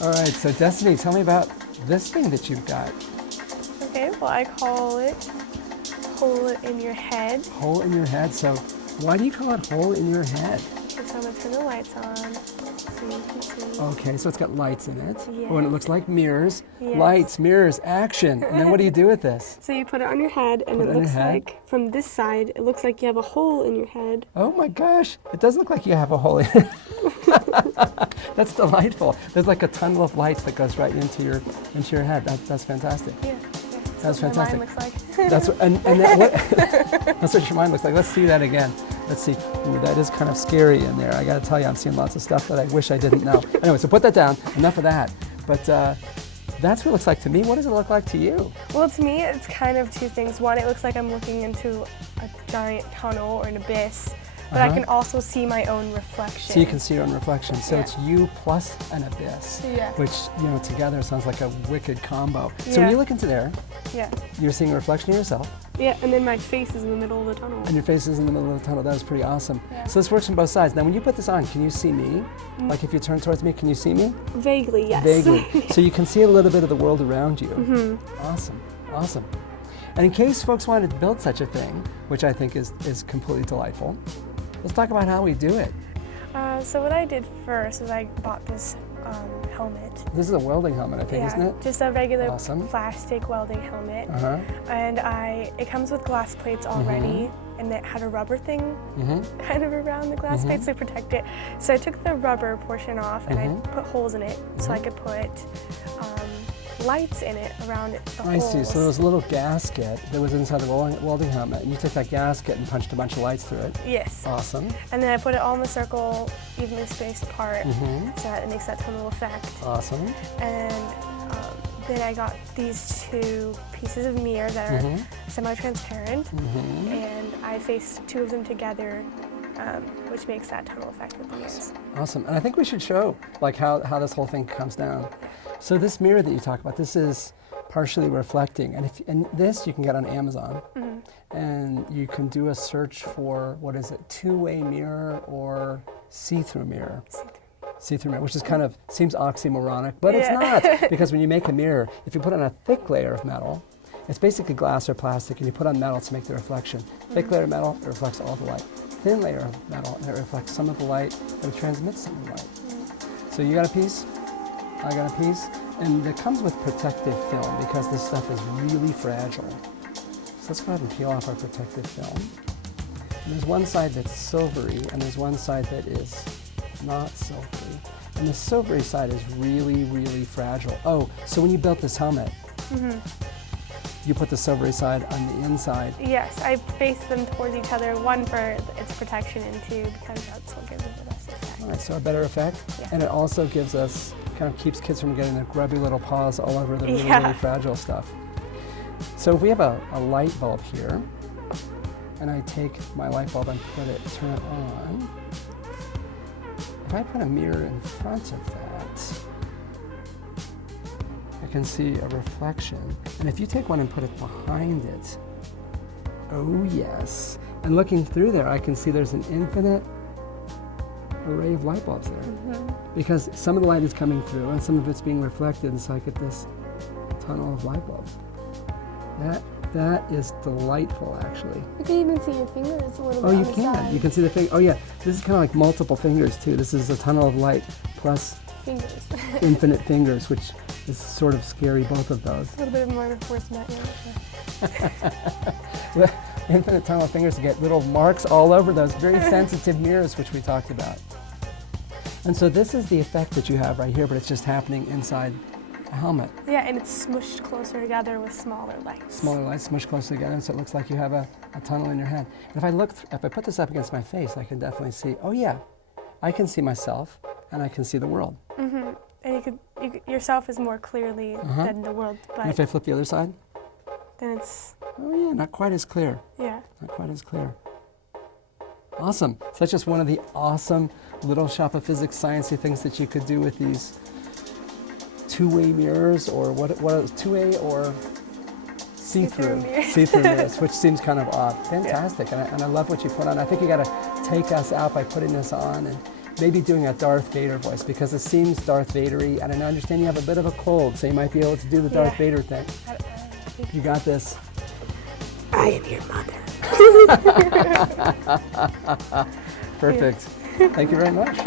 All right, so Destiny, tell me about this thing that you've got. Okay, well, I call it hole in your head. Hole in your head. So why do you call it hole in your head? So I'm going to turn the lights on so you can see. Okay, so it's got lights in it. Yes. Oh, and it looks like mirrors. Yes. Lights, mirrors, action. And then what do you do with this? So you put it on your head, and Put it it on your looks head. like, from this side, it looks like you have a hole in your head. Oh my gosh, it does look like you have a hole in it. That's delightful. There's like a tunnel of lights that goes right into your head. That's fantastic. Yeah. That's what fantastic. my mind looks like. That's and that, what, that's what your mind looks like. Let's see that again. Let's see. Ooh, that is kind of scary in there. I got to tell you, I'm seeing lots of stuff that I wish I didn't know. Anyway, so put that down. Enough of that. But that's what it looks like to me. What does it look like to you? Well, to me, it's kind of two things. One, it looks like I'm looking into a giant tunnel or an abyss, but I can also see my own reflection. So you can see your own reflection. So Yeah. it's you plus an abyss, Yeah. which, together sounds like a wicked combo. So Yeah. when you look into there, Yeah. you're seeing a reflection of yourself, Yeah, and then my face is in the middle of the tunnel. and your face is in the middle of the tunnel. That is pretty awesome. Yeah. So this works from both sides. Now, when you put this on, can you see me? Like if you turn towards me, can you see me? Vaguely, yes. Vaguely. So you can see a little bit of the world around you. Awesome, awesome. And in case folks wanted to build such a thing, which I think is completely delightful, let's talk about how we do it. So what I did first was I bought this helmet. This is a welding helmet, I think, isn't it? Just a regular Awesome. plastic welding helmet. Uh-huh. And it comes with glass plates already, and it had a rubber thing kind of around the glass plates to protect it. So I took the rubber portion off and I put holes in it so I could put lights in it around the I holes. see. So there was a little gasket that was inside the welding helmet, and you took that gasket and punched a bunch of lights through it. Yes. Awesome. And then I put it all in the circle, evenly spaced apart, so that it makes that tonal effect. Awesome. And then I got these two pieces of mirror that are semi-transparent, and I faced two of them together, which makes that tonal effect with the mirrors. Awesome. And I think we should show like how this whole thing comes down. So this mirror that you talk about, this is partially reflecting, and this you can get on Amazon, and you can do a search for, what is it, two-way mirror or see-through mirror. See-through mirror, which is kind of, seems oxymoronic, but it's not, because when you make a mirror, if you put on a thick layer of metal, it's basically glass or plastic, and you put on metal to make the reflection. Thick layer of metal, it reflects all the light. Thin layer of metal, and it reflects some of the light, and it transmits some of the light. So you got a piece, I got a piece, and it comes with protective film because this stuff is really fragile. So let's go ahead and peel off our protective film. And there's one side that's silvery, and there's one side that is not silvery. And the silvery side is really, really fragile. Oh, so when you built this helmet, you put the silvery side on the inside. Yes, I faced them towards each other, one for its protection and two because that's what gives it the best effect. All right, so a better effect. Yeah. And it also gives us, kind of keeps kids from getting their grubby little paws all over the really, really fragile stuff. So if we have a light bulb here, and I take my light bulb and turn it on, if I put a mirror in front of that, I can see a reflection. And if you take one and put it behind it, oh yes. And looking through there, I can see there's an infinite array of light bulbs there. Because some of the light is coming through and some of it's being reflected, and so I get this tunnel of light bulbs. That is delightful, actually. You can even see your fingers a little bit Oh, on you the can. side. You can see the finger. Oh, yeah. This is kind of like multiple fingers, too. This is a tunnel of light plus Fingers. infinite fingers, which is sort of scary, both of those. A little bit more worse than that. Infinite tunnel of fingers to get little marks all over those very sensitive mirrors, which we talked about. And so this is the effect that you have right here, but it's just happening inside a helmet. Yeah, and it's smushed closer together with smaller lights. Smaller lights smushed closer together, so it looks like you have a tunnel in your head. And if I look, if I put this up against my face, I can definitely see, oh yeah, I can see myself and I can see the world. And yourself is more clearly than the world, And but if I flip the other side, then it's, oh yeah, not quite as clear. yeah. Not quite as clear. Awesome. So that's just one of the awesome little shop of physics sciencey things that you could do with these two-way mirrors, or what are those, two-way or see-through? See-through mirrors, which seems kind of odd. Fantastic. And I love what you put on. I think you got to take us out by putting this on maybe doing a Darth Vader voice, because it seems Darth Vader-y, and I understand you have a bit of a cold, so you might be able to do the Darth Vader thing. You got this. I am your mother. Perfect. Thank you very much.